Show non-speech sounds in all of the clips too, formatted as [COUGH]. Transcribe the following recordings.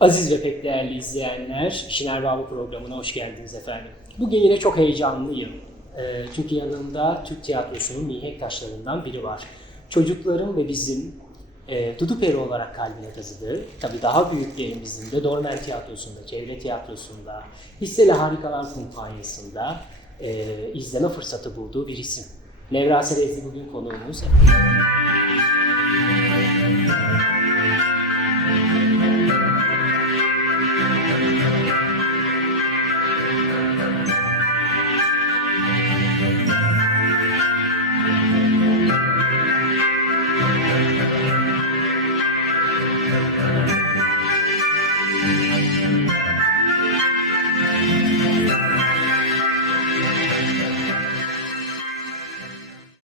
Aziz ve pek değerli izleyenler, İşin Erbabı programına hoş geldiniz efendim. Bugün yine çok heyecanlıyım. Ee, çünkü yanımda Türk tiyatrosunun mihenk taşlarından biri var. Çocukların ve bizim e, Dudu Peri olarak kalbine kazıdığı, tabii daha büyüklerimizin de Dormen Tiyatrosu'nda, Çevre Tiyatrosu'nda, Hisseli Harikalar Kumpanyası'nda e, izleme fırsatı bulduğu bir isim. Nevrase Rezli bugün konuğumuz.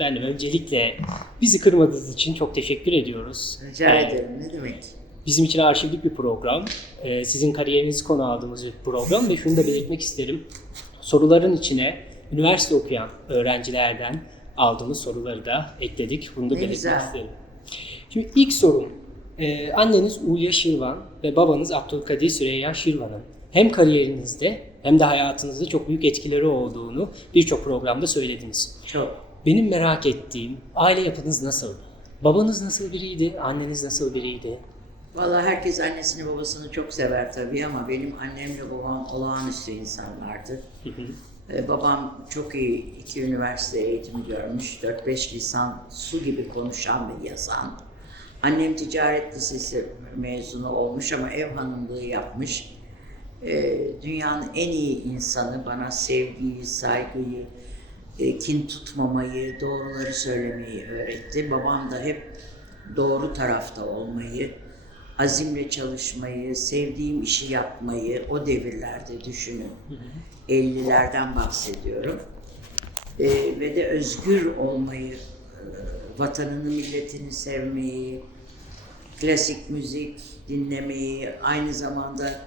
Efendim öncelikle bizi kırmadığınız için çok teşekkür ediyoruz. Rica Ee, ederim. Ne demek? Bizim için arşivlik bir program. Ee, sizin kariyerinizi konu aldığımız bir program ve şunu da belirtmek isterim. Soruların içine üniversite okuyan öğrencilerden aldığımız soruları da ekledik. Bunu da Ne belirtmek güzel. isterim. Şimdi ilk sorum. Ee, anneniz Ulya Şirvan ve babanız Abdülkadir Süreyya Şirvan'ın hem kariyerinizde hem de hayatınızda çok büyük etkileri olduğunu birçok programda söylediniz. Çok. Benim merak ettiğim aile yapınız nasıl? Babanız nasıl biriydi? Anneniz nasıl biriydi? Vallahi herkes annesini babasını çok sever tabii ama benim annemle babam olağanüstü insanlardı. Ee, babam çok iyi iki üniversite eğitimi görmüş. 4-5 lisan su gibi konuşan ve yazan. Annem ticaret lisesi mezunu olmuş ama ev hanımlığı yapmış. Ee, dünyanın en iyi insanı bana sevgiyi, saygıyı, e, kin tutmamayı, doğruları söylemeyi öğretti. Babam da hep doğru tarafta olmayı, azimle çalışmayı, sevdiğim işi yapmayı o devirlerde düşünün. 50'lerden bahsediyorum. E, ve de özgür olmayı, e, vatanını, milletini sevmeyi, klasik müzik dinlemeyi, aynı zamanda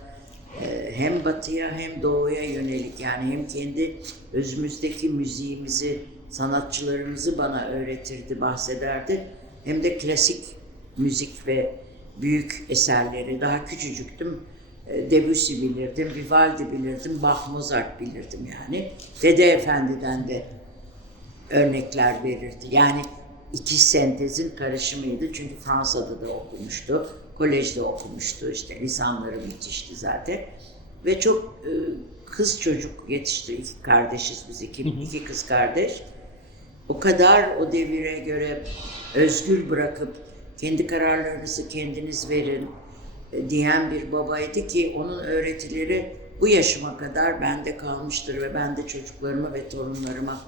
hem batıya hem doğuya yönelik yani hem kendi özümüzdeki müziğimizi, sanatçılarımızı bana öğretirdi, bahsederdi. Hem de klasik müzik ve büyük eserleri, daha küçücüktüm. E, Debussy bilirdim, Vivaldi bilirdim, Bach, Mozart bilirdim yani. Dede Efendi'den de örnekler verirdi. Yani iki sentezin karışımıydı çünkü Fransa'da da okumuştu, kolejde okumuştu işte lisanları müthişti zaten. Ve çok e, kız çocuk yetişti, iki kardeşiz biz, iki, iki kız kardeş. O kadar o devire göre özgür bırakıp kendi kararlarınızı kendiniz verin e, diyen bir babaydı ki onun öğretileri bu yaşıma kadar bende kalmıştır ve ben de çocuklarıma ve torunlarıma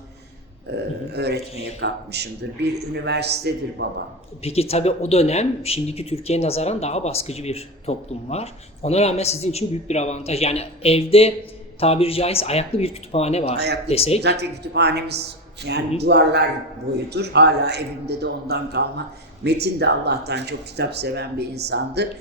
öğretmeye kalkmışımdır. Bir üniversitedir babam. Peki tabii o dönem şimdiki Türkiye'ye nazaran daha baskıcı bir toplum var. Ona rağmen sizin için büyük bir avantaj. Yani evde tabiri caizse ayaklı bir kütüphane var Ayaklı, desek. Zaten kütüphanemiz yani duvarlar boyutur. Hala evimde de ondan kalma. Metin de Allah'tan çok kitap seven bir insandı.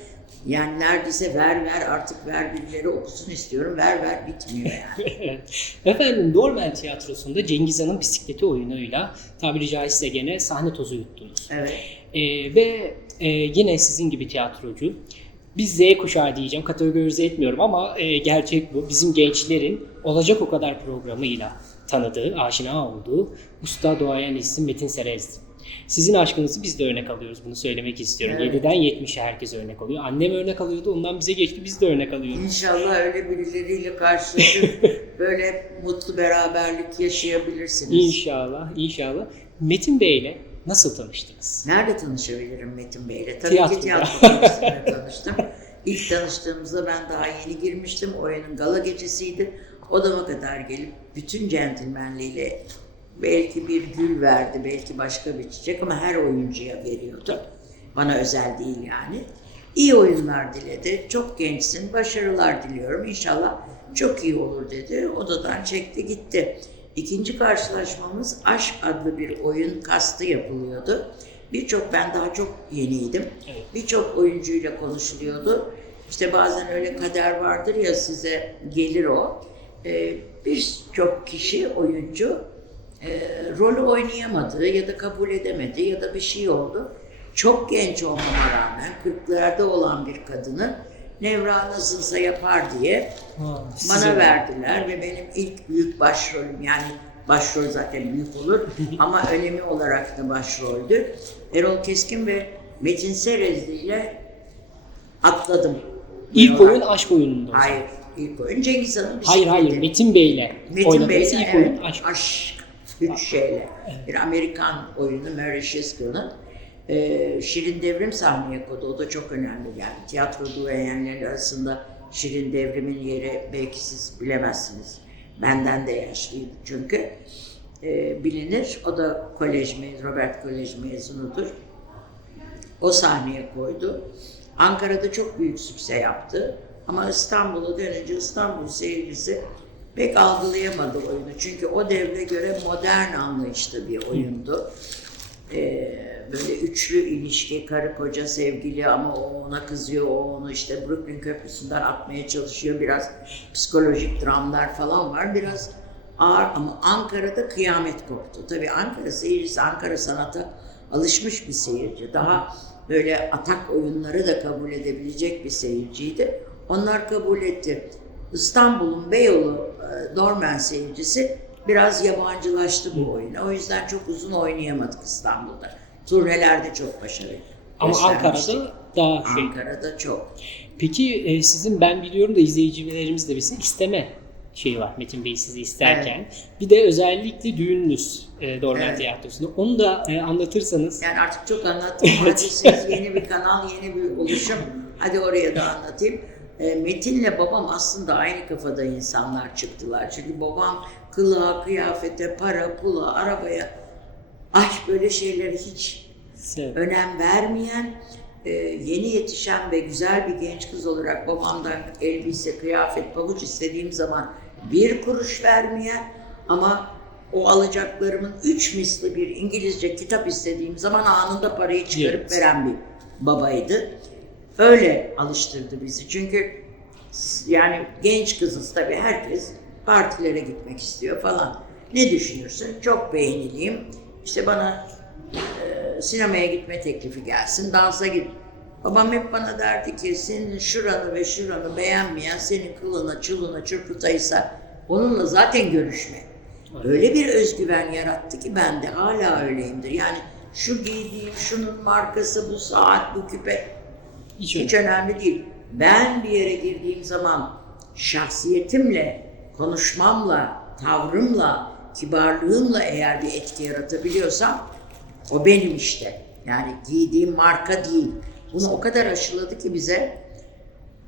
Yani neredeyse ver ver artık ver birileri okusun istiyorum. Ver ver bitmiyor yani. [LAUGHS] Efendim Dormen Tiyatrosu'nda Cengiz Han'ın bisikleti oyunuyla tabiri caizse gene sahne tozu yuttunuz. evet. Ee, ve e, yine sizin gibi tiyatrocu. Biz Z kuşağı diyeceğim, kategorize etmiyorum ama e, gerçek bu. Bizim gençlerin Olacak O Kadar programıyla tanıdığı, aşina olduğu usta doğayan isim Metin Serezli. Sizin aşkınızı biz de örnek alıyoruz. Bunu söylemek istiyorum. Evet. 7'den 70'e herkes örnek alıyor. Annem örnek alıyordu. Ondan bize geçti. Biz de örnek alıyoruz. İnşallah öyle birileriyle karşılaşıp [LAUGHS] böyle mutlu beraberlik yaşayabilirsiniz. İnşallah, inşallah. Metin Bey'le nasıl tanıştınız? Nerede tanışabilirim Metin Bey'le? Tabii Tiyatroda. ki tiyatro kulübüsünde tanıştım. İlk tanıştığımızda ben daha yeni girmiştim. Oyunun gala gecesiydi. Odama kadar gelip bütün centilmenliğiyle belki bir gül verdi, belki başka bir çiçek ama her oyuncuya veriyordu. Bana özel değil yani. İyi oyunlar diledi. Çok gençsin, başarılar diliyorum. İnşallah çok iyi olur dedi. Odadan çekti gitti. İkinci karşılaşmamız Aşk adlı bir oyun kastı yapılıyordu. Birçok ben daha çok yeniydim. Evet. Birçok oyuncuyla konuşuluyordu. İşte bazen öyle kader vardır ya size gelir o. Ee, Birçok kişi oyuncu e, rolü oynayamadı ya da kabul edemedi ya da bir şey oldu. Çok genç olmama rağmen 40'larda olan bir kadını Nevra nasılsa yapar diye Ha, bana verdiler ve benim ilk büyük başrolüm yani başrol zaten büyük olur [LAUGHS] ama önemi olarak da başroldü. Erol Keskin ve Metin Serezli ile atladım. İlk Diyorlar. oyun aşk oyununda. Hayır, ilk oyun Cengiz Han'ın Hayır hayır bisikleti. Metin Bey'le Metin oynadığınız Bey'le ilk evet, oyun aşk. aşk. Üç şeyle. Bir Amerikan oyunu Mary Shistle'ın. Ee, Şirin Devrim sahneye koydu. O da çok önemli. Yani tiyatro duayenleri arasında Şirin Devrim'in yeri belki siz bilemezsiniz. Benden de yaşlıydı çünkü. Ee, bilinir. O da kolej mezunu, Robert Kolej mezunudur. O sahneye koydu. Ankara'da çok büyük sükse yaptı. Ama İstanbul'a dönünce İstanbul seyircisi pek algılayamadı oyunu. Çünkü o devre göre modern anlayışta bir oyundu. Ee, böyle üçlü ilişki, karı koca sevgili ama o ona kızıyor, o onu işte Brooklyn Köprüsü'nden atmaya çalışıyor. Biraz psikolojik dramlar falan var. Biraz ağır ama Ankara'da kıyamet koptu. Tabii Ankara seyircisi, Ankara sanata alışmış bir seyirci. Daha böyle atak oyunları da kabul edebilecek bir seyirciydi. Onlar kabul etti. İstanbul'un Beyoğlu e, Dormen seyircisi biraz yabancılaştı bu oyuna. O yüzden çok uzun oynayamadık İstanbul'da. Turnelerde çok başarılı. Ama. Ankara'da daha şey. Ankara'da çok. Peki e, sizin ben biliyorum da izleyicilerimiz de bilsin isteme şeyi var Metin Bey sizi isterken. Bir de özellikle düğününüz e, Dormen Evet. Tiyatrosu'nda. Onu da e, anlatırsanız. Yani artık çok anlattım. Hadi siz [LAUGHS] yeni bir kanal, yeni bir oluşum. Hadi oraya da anlatayım. E, Metin'le babam aslında aynı kafada insanlar çıktılar. Çünkü babam kılığa, kıyafete, para, pula, arabaya, aşk böyle şeylere hiç Sev- önem vermeyen, e, yeni yetişen ve güzel bir genç kız olarak babamdan elbise, kıyafet, pabuç istediğim zaman bir kuruş vermeyen ama o alacaklarımın üç misli bir İngilizce kitap istediğim zaman anında parayı çıkarıp Evet. veren bir babaydı. Öyle alıştırdı bizi. Çünkü yani genç kızız tabii herkes partilere gitmek istiyor falan. Ne düşünürsün? Çok beğeniliyim. İşte bana e, sinemaya gitme teklifi gelsin, dansa git. Babam hep bana derdi ki senin şuranı ve şuranı beğenmeyen senin kılına, çuluna, çırpıtaysa onunla zaten görüşme. Öyle bir özgüven yarattı ki ben de hala öyleyimdir. Yani şu giydiğim, şunun markası, bu saat, bu küpe Hiç hiç önemli değil. Ben bir yere girdiğim zaman şahsiyetimle, konuşmamla, tavrımla, kibarlığımla eğer bir etki yaratabiliyorsam o benim işte. Yani giydiğim marka değil. Bunu o kadar aşıladı ki bize.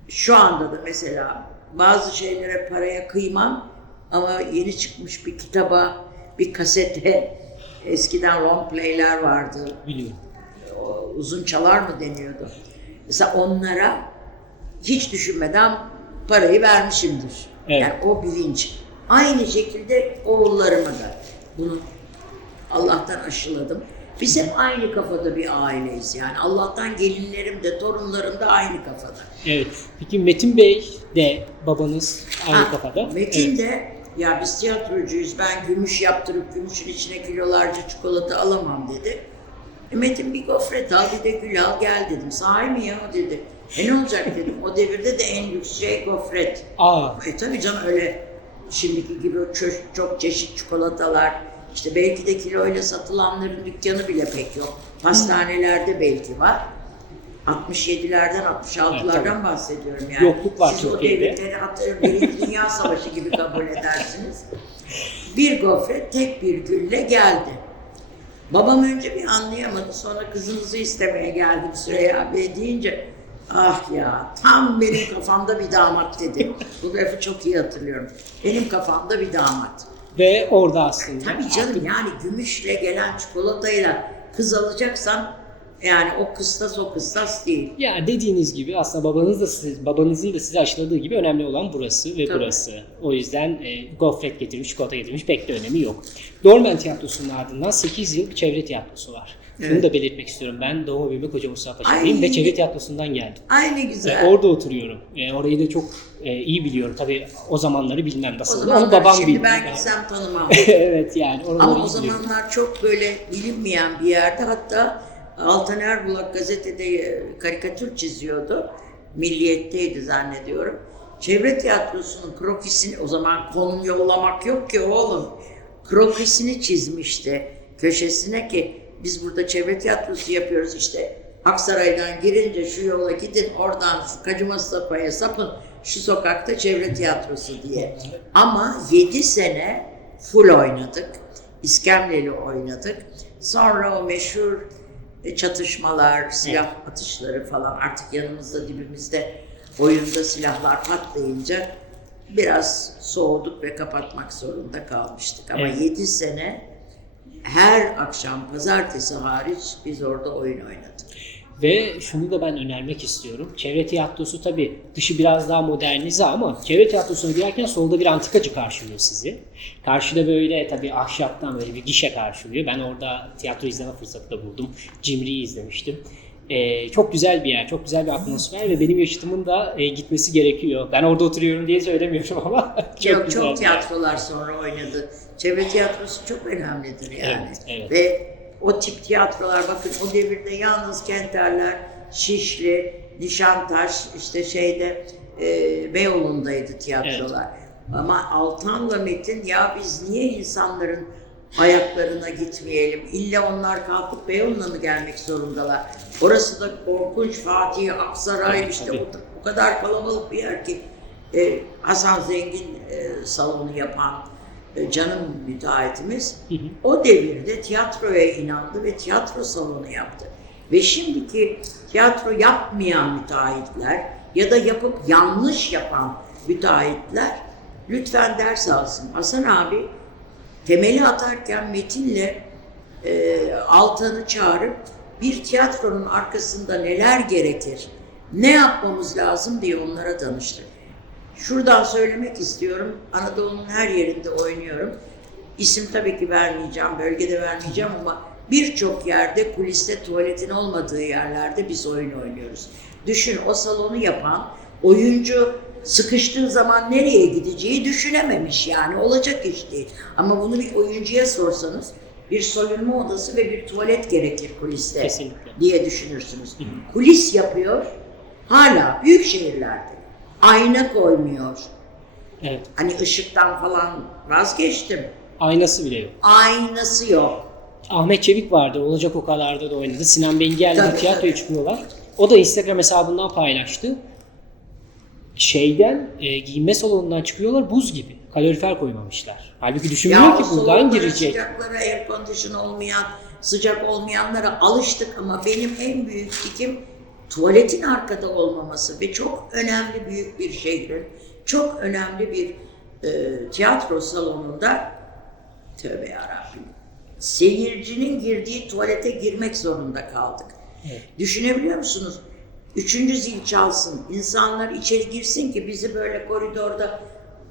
Şu anda da mesela bazı şeylere paraya kıymam ama yeni çıkmış bir kitaba, bir kasete, eskiden long play'ler vardı biliyorum. o uzun çalar mı deniyordu. Mesela onlara hiç düşünmeden parayı vermişimdir. Evet. Yani o bilinç. Aynı şekilde oğullarıma da bunu Allah'tan aşıladım. Biz hep aynı kafada bir aileyiz yani. Allah'tan gelinlerim de torunlarım da aynı kafada. Evet. Peki Metin Bey de babanız aynı Ha, kafada. Metin Evet. de ya biz tiyatrocuyuz ben gümüş yaptırıp gümüşün içine kilolarca çikolata alamam dedi. Metin bir gofret al bir de gül al gel dedim. Sahi mi ya dedi. E ne olacak dedim. O devirde de en lüks şey gofret. Aa, E tabii canım öyle şimdiki gibi ço- çok çeşit çikolatalar. işte belki de kiloyla satılanların dükkanı bile pek yok. Pastanelerde belki var. 67'lerden 66'lardan bahsediyorum yani. Yokluk var Siz o Türkiye'de. devirleri hatırlıyorum. Birinci Dünya Savaşı gibi kabul edersiniz. Bir gofret tek bir gülle geldi. Babam önce bir anlayamadı. Sonra kızınızı istemeye geldim Süreyya Bey deyince ah ya tam benim kafamda bir damat dedi. Bu lafı çok iyi hatırlıyorum. Benim kafamda bir damat. ve orada aslında. Tabii canım yani gümüşle gelen çikolatayla kız alacaksan yani o kıstas o kıstas değil. Ya dediğiniz gibi aslında babanız da siz, babanızın da size aşıladığı gibi önemli olan burası ve Tabii. burası. O yüzden e, gofret getirmiş, çikolata getirmiş pek de önemi yok. Dormen Tiyatrosu'nun ardından 8 yıl çevre tiyatrosu var. Evet. da belirtmek istiyorum. Ben Doğu Büyüme Koca Mustafa Paşa'lıyım Ay. ve çevre tiyatrosundan geldim. Ay ne E, güzel. orada oturuyorum. E, orayı da çok e, iyi biliyorum. Tabii o zamanları bilmem o nasıl. zamanlar Onu babam şimdi ben gitsem tanımam. [LAUGHS] evet yani Ama o iyi biliyorum. zamanlar çok böyle bilinmeyen bir yerde hatta Altan Erbulak gazetede e, karikatür çiziyordu. Milliyetteydi zannediyorum. Çevre tiyatrosunun krokisini, o zaman konum yollamak yok ki oğlum. Krokisini çizmişti köşesine ki biz burada çevre tiyatrosu yapıyoruz işte Aksaray'dan girince şu yola gidin oradan Kacı Mustafa'ya sapın şu sokakta çevre tiyatrosu diye. Ama 7 sene full oynadık. İskemleli oynadık. Sonra o meşhur çatışmalar, silah atışları falan artık yanımızda dibimizde oyunda silahlar patlayınca biraz soğuduk ve kapatmak zorunda kalmıştık. Ama Evet. 7 sene her akşam pazartesi hariç biz orada oyun oynadık. Ve şunu da ben önermek istiyorum. Çevre tiyatrosu tabii dışı biraz daha modernize ama çevre tiyatrosuna girerken solda bir antikacı karşılıyor sizi. Karşıda böyle tabii ahşaptan böyle bir gişe karşılıyor. Ben orada tiyatro izleme fırsatı da buldum. Cimri'yi izlemiştim. Ee, çok güzel bir yer, çok güzel bir atmosfer ve benim yaşıtımın da e, gitmesi gerekiyor. Ben orada oturuyorum diye söylemiyorum ama [LAUGHS] çok Yok güzel. çok tiyatrolar sonra oynadı. Çevre tiyatrosu çok önemlidir yani. Evet, evet. Ve o tip tiyatrolar bakın o devirde yalnız Kenterler, Şişli, Nişantaş işte şeyde e, Beyoğlu'ndaydı tiyatrolar. Ama Altan'la Metin ya biz niye insanların ayaklarına gitmeyelim? İlla onlar kalkıp Beyoğlu'na mı gelmek zorundalar? Orası da korkunç Fatih, Aksaray Tabii, işte o, o kadar kalabalık bir yer ki e, Hasan Zengin e, salonu yapan canım müteahhitimiz Hı hı. o devirde tiyatroya inandı ve tiyatro salonu yaptı. Ve şimdiki tiyatro yapmayan müteahhitler ya da yapıp yanlış yapan müteahhitler lütfen ders alsın. Hasan abi temeli atarken Metin'le e, Altan'ı çağırıp bir tiyatronun arkasında neler gerekir, ne yapmamız lazım diye onlara danıştı. Şuradan söylemek istiyorum, Anadolu'nun her yerinde oynuyorum. İsim tabii ki vermeyeceğim, bölgede vermeyeceğim ama birçok yerde kuliste tuvaletin olmadığı yerlerde biz oyun oynuyoruz. Düşün o salonu yapan oyuncu sıkıştığı zaman nereye gideceği düşünememiş yani olacak iş değil. Ama bunu bir oyuncuya sorsanız bir soyunma odası ve bir tuvalet gerekir kuliste Kesinlikle. diye düşünürsünüz. Kulis yapıyor hala büyük şehirlerde. Ayna koymuyor. Evet. Hani ışıktan falan vazgeçtim. Aynası bile yok. Aynası yok. Ahmet Çevik vardı. Olacak o kadarda da oynadı. Sinan Tabii, bir tiyatroya çıkıyorlar. O da Instagram hesabından paylaştı. Şeyden, e, giyinme salonundan çıkıyorlar buz gibi. Kalorifer koymamışlar. Halbuki düşünmüyor Ya ki buradan girecek. Sıcaklara, air condition olmayan, sıcak olmayanlara alıştık ama benim en büyük dikim tuvaletin arkada olmaması ve çok önemli büyük bir şehrin, çok önemli bir e, tiyatro salonunda tövbe yarabbim seyircinin girdiği tuvalete girmek zorunda kaldık. Evet. Düşünebiliyor musunuz? Üçüncü zil çalsın, insanlar içeri girsin ki bizi böyle koridorda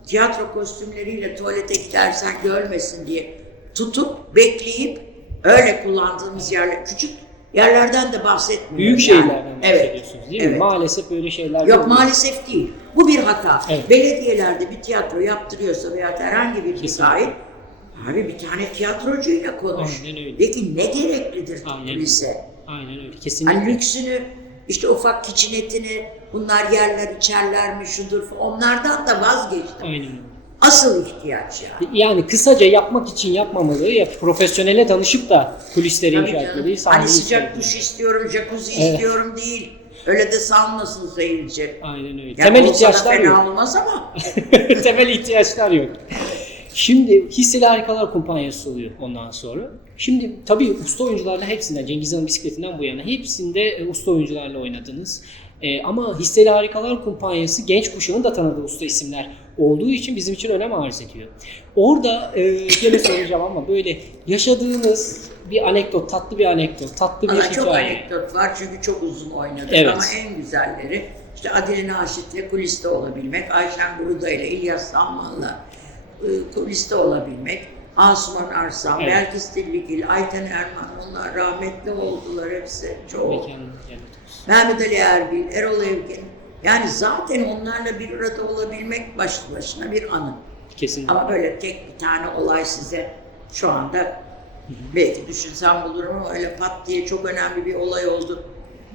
tiyatro kostümleriyle tuvalete gidersen görmesin diye tutup bekleyip öyle kullandığımız yerler, küçük yerlerden de bahsetmiyorum. Büyük yani. şehirlerden Evet, bahsediyorsunuz değil mi? evet. Maalesef böyle şeyler Yok yok. maalesef değil. Bu bir hata. Evet. Belediyelerde bir tiyatro yaptırıyorsa veya herhangi bir müteahhit abi bir tane tiyatrocuyla konuş. Aynen öyle. Peki ne gereklidir Aynen kulise? Aynen öyle. Kesinlikle. Hani lüksünü, işte ufak kiçinetini, bunlar yerler içerler mi şudur onlardan da vazgeçtim. Aynen öyle. Asıl ihtiyaç yani. Yani kısaca yapmak için yapmamalı. Ya profesyonele danışıp da kulisleri Tabii inşa etmeli. Hani sıcak duş istiyorum, jacuzzi Evet. istiyorum değil. Öyle de sanmasın seyirci. Aynen öyle. Yani Temel ihtiyaçlar yok. olmaz ama. [LAUGHS] Temel ihtiyaçlar yok. Şimdi Hisseli Harikalar Kumpanyası oluyor ondan sonra. Şimdi tabii usta oyuncularla hepsinden, Cengiz Han bisikletinden bu yana hepsinde e, usta oyuncularla oynadınız. E, ama Hisseli Harikalar Kumpanyası genç kuşağın da tanıdığı usta isimler olduğu için bizim için önem arz ediyor. Orada e, gene soracağım ama böyle yaşadığınız bir anekdot, tatlı bir anekdot, tatlı bir çok hikaye. anekdot var çünkü çok uzun oynadık Evet. ama en güzelleri işte Adile Naşit'le kuliste olabilmek, Ayşen Guruda ile İlyas Salman'la e, kuliste olabilmek, Asuman Arslan, Evet. Belkıs Tilligil, Ayten Erman onlar rahmetli oldular hepsi çok. Mekanı. Mehmet Ali Erbil, Erol Evgin yani zaten onlarla bir arada olabilmek başlı başına bir anı. Kesinlikle. Ama böyle tek bir tane olay size şu anda belki düşünsem bulurum ama öyle pat diye çok önemli bir olay oldu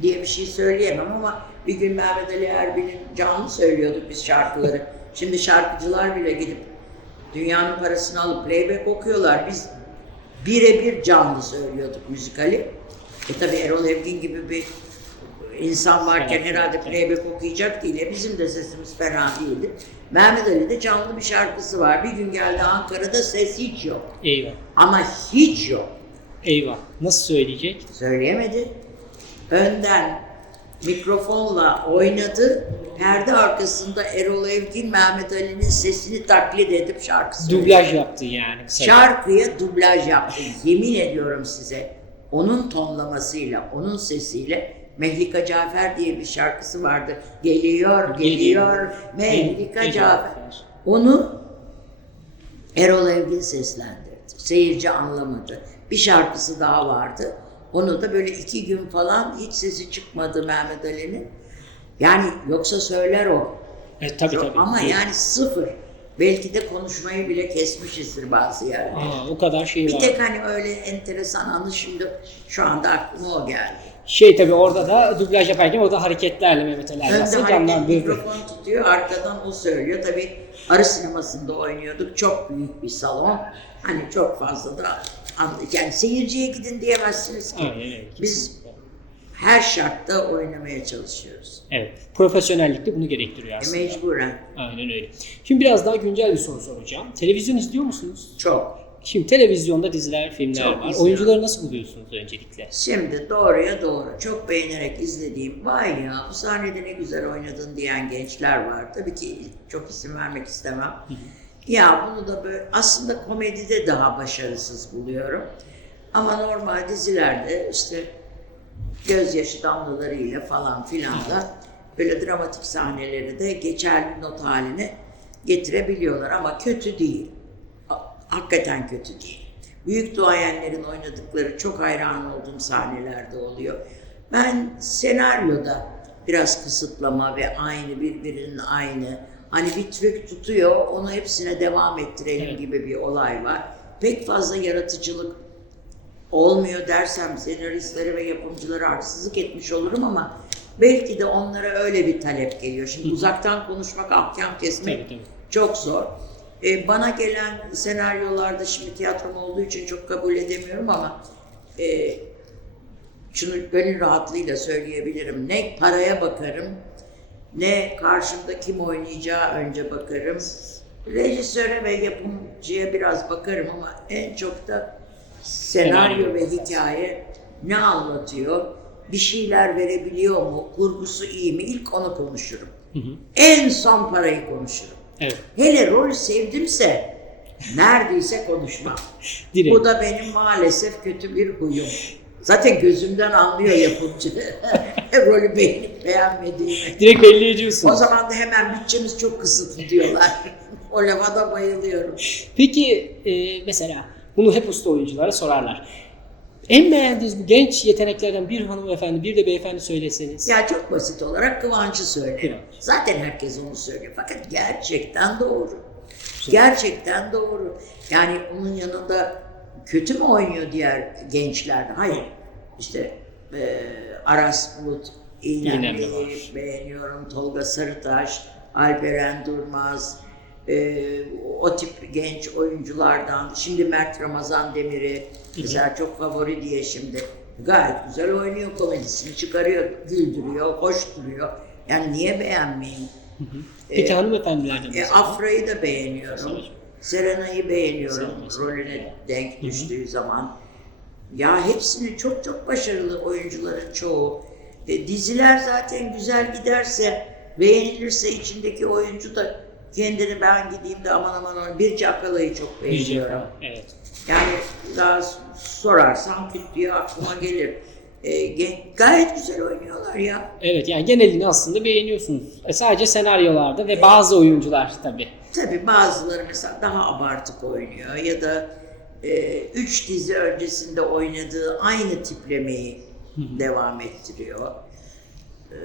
diye bir şey söyleyemem ama Bir gün Mehmet Ali Erbil'in canlı söylüyorduk biz şarkıları. [LAUGHS] Şimdi şarkıcılar bile gidip dünyanın parasını alıp playback okuyorlar. Biz birebir canlı söylüyorduk müzikali. E tabi Erol Evgin gibi bir insan varken herhalde playback okuyacak değil. E bizim de sesimiz fena değildi. Mehmet Ali'de canlı bir şarkısı var. Bir gün geldi Ankara'da ses hiç yok. Eyvah. Ama hiç yok. Eyvah. Nasıl söyleyecek? Söyleyemedi. Önden mikrofonla oynadı. Perde arkasında Erol Evgin Mehmet Ali'nin sesini taklit edip şarkı söyledi. Dublaj yaptı yani. Şarkıya dublaj yaptı. Yemin ediyorum size. Onun tonlamasıyla, onun sesiyle Mehlika Cafer diye bir şarkısı vardı. Geliyor, geliyor Mehlika Cafer. Onu Erol Evgin seslendirdi. Seyirci anlamadı. Bir şarkısı daha vardı. Onu da böyle iki gün falan hiç sesi çıkmadı Mehmet Ali'nin. Yani yoksa söyler o. Evet, tabii tabii. Ama Evet. yani sıfır. Belki de konuşmayı bile kesmişizdir bazı yerlerde. Aa, o kadar şey Bir var. tek hani öyle enteresan anı şimdi şu anda aklıma o geldi. Şey tabii orada da dublaj yaparken orada hareketlerle Mehmet Ali hareket canlandırdı. mikrofon tutuyor, arkadan o söylüyor. Tabii arı sinemasında oynuyorduk. Çok büyük bir salon. Hani çok fazla da an- yani seyirciye gidin diyemezsiniz ki. Aynen öyle. Biz her şartta oynamaya çalışıyoruz. Evet. Profesyonellik de bunu gerektiriyor E, aslında. mecburen. Aynen öyle. Şimdi biraz daha güncel bir soru soracağım. Televizyon izliyor musunuz? Çok. Şimdi televizyonda diziler, filmler Çok var. izliyorum. Oyuncuları nasıl buluyorsunuz öncelikle? Şimdi doğruya doğru çok beğenerek izlediğim vay ya bu sahnede ne güzel oynadın diyen gençler var. Tabii ki çok isim vermek istemem. Ya bunu da böyle aslında komedide daha başarısız buluyorum. Ama normal dizilerde işte gözyaşı damlalarıyla falan filan da böyle dramatik sahneleri de geçerli not haline getirebiliyorlar ama kötü değil. Ha- Hakikaten kötü değil. Büyük duayenlerin oynadıkları çok hayran olduğum sahnelerde oluyor. Ben senaryoda biraz kısıtlama ve aynı birbirinin aynı hani bir trük tutuyor onu hepsine devam ettirelim Evet. gibi bir olay var. Pek fazla yaratıcılık olmuyor dersem senaristlere ve yapımcılara haksızlık etmiş olurum ama belki de onlara öyle bir talep geliyor. Şimdi uzaktan konuşmak, ahkam kesmek Tabii, tabii. çok zor. Ee, bana gelen senaryolarda şimdi tiyatrom olduğu için çok kabul edemiyorum ama e, şunu gönül rahatlığıyla söyleyebilirim. Ne paraya bakarım, ne karşımda kim oynayacağı önce bakarım. Rejisöre ve yapımcıya biraz bakarım ama en çok da senaryo Senaryo. ve hikaye ne anlatıyor, bir şeyler verebiliyor mu, kurgusu iyi mi ilk onu konuşurum. Hı hı. En son parayı konuşurum. Evet. Hele rolü sevdimse neredeyse konuşmam. Direkt. Bu da benim maalesef kötü bir huyum. Zaten gözümden anlıyor yapımcı. [LAUGHS] rolü beğenip beğenmediğimi. Direkt belli ediyorsunuz. O zaman da hemen bütçemiz çok kısıtlı diyorlar. [LAUGHS] o lafa da bayılıyorum. Peki e, mesela bunu hep usta oyunculara sorarlar. En beğendiğiniz bu genç yeteneklerden bir hanımefendi, bir de beyefendi söyleseniz. Ya çok basit olarak Kıvanç'ı söylerim. Zaten herkes onu söylüyor. Fakat gerçekten doğru. Gerçekten doğru. Yani onun yanında kötü mü oynuyor diğer gençler? Hayır. İşte e, Aras Bulut, var. beğeniyorum. Tolga Sarıtaş, Alperen Durmaz. E, o tip genç oyunculardan. Şimdi Mert Ramazan Demir'i mesela çok favori diye şimdi. Gayet güzel oynuyor komedisini çıkarıyor, güldürüyor, koşturuyor. Yani niye beğenmeyeyim? Peki hanımefendilerden E? Afra'yı da beğeniyorum. Serena'yı beğeniyorum rolüne denk düştüğü zaman. Ya hepsini çok çok başarılı oyuncuların çoğu. E, diziler zaten güzel giderse, beğenilirse içindeki oyuncu da kendini ben gideyim de aman aman aman Birce Akala'yı çok beğeniyorum. Evet. Yani daha sorarsam küt diye aklıma gelir. E, gayet güzel oynuyorlar ya. Evet yani genelini aslında beğeniyorsunuz. E, sadece senaryolarda ve bazı oyuncular tabii. Tabii bazıları mesela daha abartık oynuyor ya da e, üç dizi öncesinde oynadığı aynı tiplemeyi devam ettiriyor. E,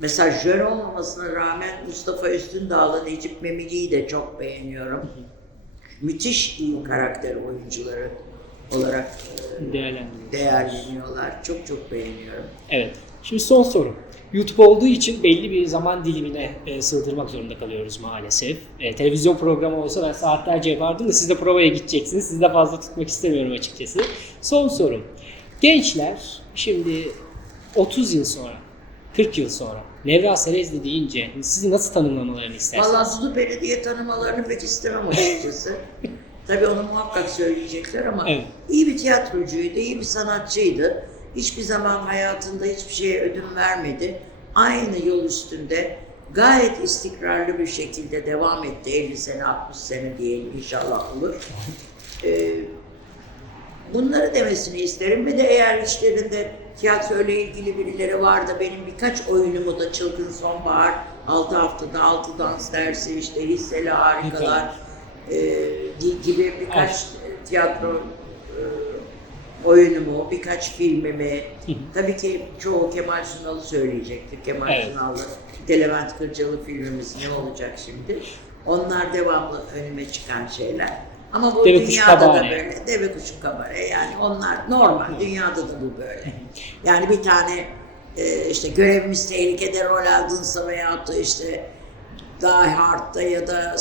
mesela jön olmamasına rağmen Mustafa Üstündağ'la Necip Memili'yi de çok beğeniyorum. Müthiş iyi karakter oyuncuları olarak e, Değerlendiriyoruz. değerleniyorlar. Çok çok beğeniyorum. Evet. Şimdi son soru. YouTube olduğu için belli bir zaman dilimine e, sığdırmak zorunda kalıyoruz maalesef. E, televizyon programı olsa ben saatlerce yapardım da siz de provaya gideceksiniz. Sizi de fazla tutmak istemiyorum açıkçası. Son sorum. Gençler şimdi 30 yıl sonra, 40 yıl sonra Nevra Serezli deyince sizi nasıl tanımlamalarını istersiniz? Vallahi Dudu Belediye tanımalarını pek istemem açıkçası. [LAUGHS] Tabii onu muhakkak söyleyecekler ama Evet. iyi bir tiyatrocuydu, iyi bir sanatçıydı. Hiçbir zaman hayatında hiçbir şeye ödün vermedi. Aynı yol üstünde gayet istikrarlı bir şekilde devam etti. 50 sene, 60 sene diyelim inşallah olur. Ee, bunları demesini isterim. Bir de eğer içlerinde tiyatro ile ilgili birileri var da benim birkaç oyunumu da Çılgın Sonbahar, 6 haftada 6 dans dersi, işte Hisseli Harikalar e, gi- gibi birkaç tiyatro e, oyunumu, birkaç filmimi, tabii ki çoğu Kemal Sunal'ı söyleyecektik. Kemal Evet. Sunal'lı, Levent Kırcalı filmimiz ne olacak şimdi? Onlar devamlı önüme çıkan şeyler. Ama bu Deve dünyada da böyle. Deve kuşu kabare yani onlar normal. Dünyada da bu böyle. Yani bir tane e, işte görevimiz tehlikede rol aldınsa veyahut da işte Die Hard'da ya da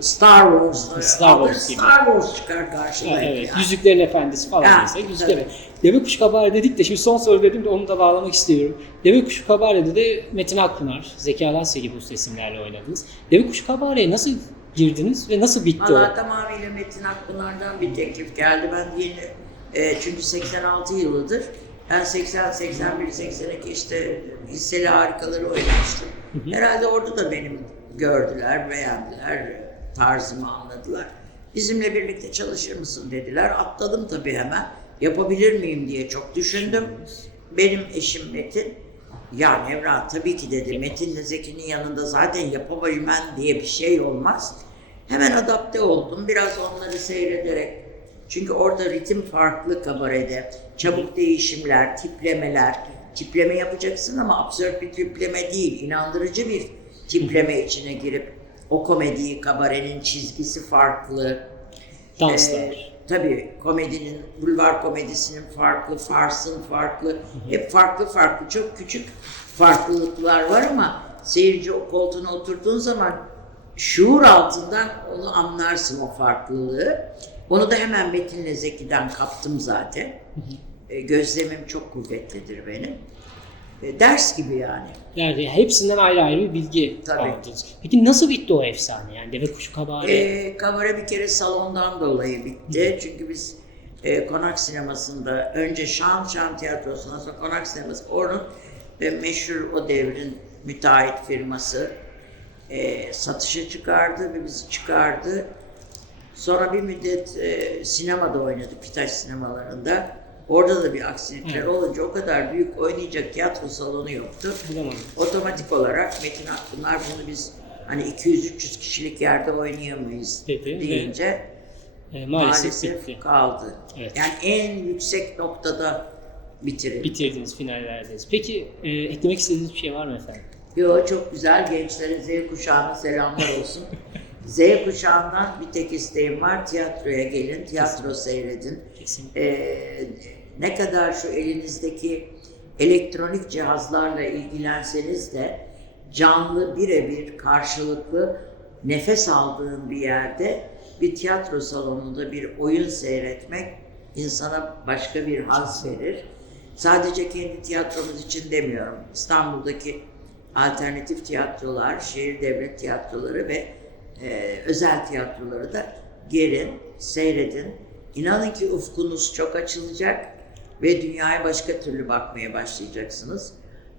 Star Wars'da Star Wars gibi. Star Wars çıkar karşına. Ha, evet, yani. Yüzüklerin Efendisi falan Ha, mesela Yüzüklerin evet. Deve Kuşu Kabare dedik de şimdi son soru dedim de onu da bağlamak istiyorum. Deve Kuşu Kabare'de de Metin Akpınar, Zeki Alasya gibi usta isimlerle oynadınız. Deve Kuşu Kabare'ye nasıl girdiniz ve nasıl bitti Valla o? tamamıyla Metin Akpınar'dan bir teklif geldi. Ben yeni, e, çünkü 86 yılıdır. Ben 80, 81, 82 işte hisseli harikaları oynamıştım. Herhalde orada da benim gördüler, beğendiler, tarzımı anladılar. Bizimle birlikte çalışır mısın dediler. Atladım tabii hemen. Yapabilir miyim diye çok düşündüm. Benim eşim Metin. Ya Nevra tabii ki dedi. Metin'le Zeki'nin yanında zaten yapabilmen diye bir şey olmaz. Hemen adapte oldum. Biraz onları seyrederek. Çünkü orada ritim farklı kabarede. Çabuk değişimler, tiplemeler. Tipleme yapacaksın ama absürt bir tipleme değil. inandırıcı bir tipleme içine girip o komediyi, kabarenin çizgisi farklı. Danslar. Ee, tabii komedinin, bulvar komedisinin farklı, farsın farklı, hep farklı farklı, çok küçük farklılıklar var ama seyirci o koltuğuna oturduğun zaman şuur altından onu anlarsın o farklılığı. Onu da hemen Metin'le Zeki'den kaptım zaten. E, gözlemim çok kuvvetlidir benim. E, ders gibi yani. Yani hepsinden ayrı ayrı bir bilgi Tabii. aldınız. Peki nasıl bitti o efsane yani Deve Kuşu Kabare? E, Kavara bir kere salondan dolayı bitti. Çünkü biz e, konak sinemasında önce Şan Şan Tiyatrosu'ndan sonra konak sineması onun e, meşhur o devrin müteahhit firması e, satışa çıkardı ve bizi çıkardı. Sonra bir müddet e, sinemada oynadık, Fitaş sinemalarında. Orada da bir aksilikler Evet. olunca o kadar büyük oynayacak tiyatro salonu yoktu. Bulamadım. Otomatik olarak Metin Akpınar bunu biz hani 200-300 kişilik yerde oynayamayız Dedi deyince E, maalesef, maalesef, bitti. kaldı. Evet. Yani en yüksek noktada bitirildi. Bitirdiniz, finallerdiniz. Peki e, eklemek istediğiniz bir şey var mı efendim? Yo çok güzel gençlere Z kuşağına selamlar olsun. [LAUGHS] Z kuşağından bir tek isteğim var. Tiyatroya gelin, tiyatro seyredin. Kesinlikle. Ee, ne kadar şu elinizdeki elektronik cihazlarla ilgilenseniz de canlı birebir karşılıklı nefes aldığın bir yerde bir tiyatro salonunda bir oyun seyretmek insana başka bir haz verir. Sadece kendi tiyatromuz için demiyorum. İstanbul'daki alternatif tiyatrolar, şehir devlet tiyatroları ve e, özel tiyatroları da gelin, seyredin. İnanın ki ufkunuz çok açılacak ve dünyaya başka türlü bakmaya başlayacaksınız.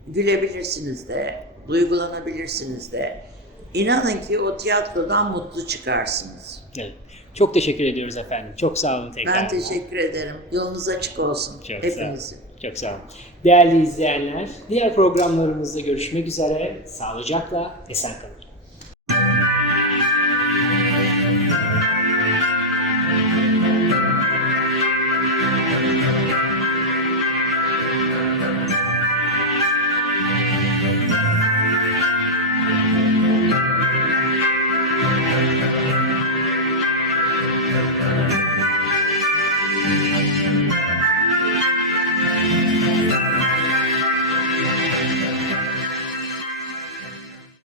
Gülebilirsiniz de, duygulanabilirsiniz de. İnanın ki o tiyatrodan mutlu çıkarsınız. Evet. Çok teşekkür ediyoruz efendim. Çok sağ olun tekrar. Ben teşekkür ederim. Yolunuz açık olsun. Çok. Hepinizin. Çok sağ olun. Değerli izleyenler, diğer programlarımızda görüşmek üzere. Sağlıcakla, esen kalın.